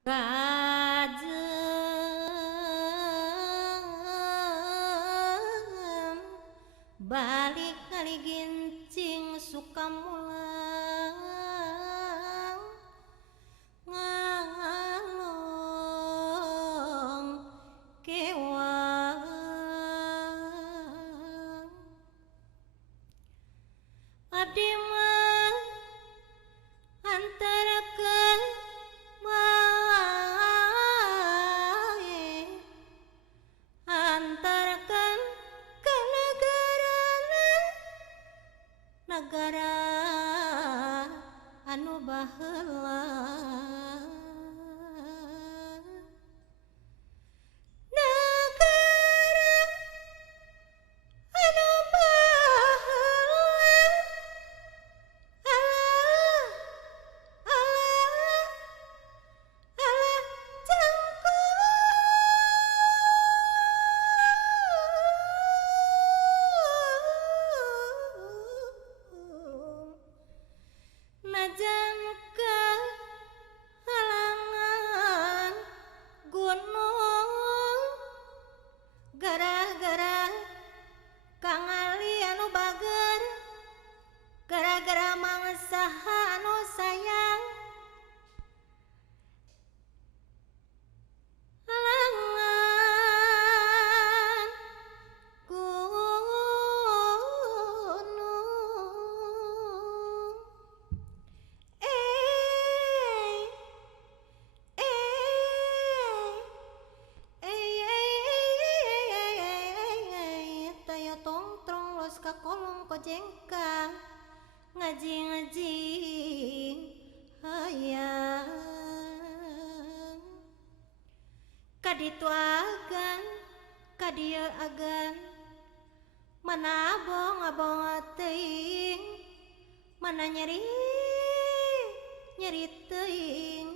Kajem balik kali gincing suka mulang ngalong kewang abdi mah antarakeun bae antarakeun ka negara anu baheula negara anu baheula alah alah alah cangkul najan halangan gunung gara-gara kangali anu bager gara-gara mangsaha anu sayang halangan gunung eh tayo tongtrong los ka kolong ko jengkang ngaji hayang kaditu agan kadieu agan mana abong teuing mana nyeri teuing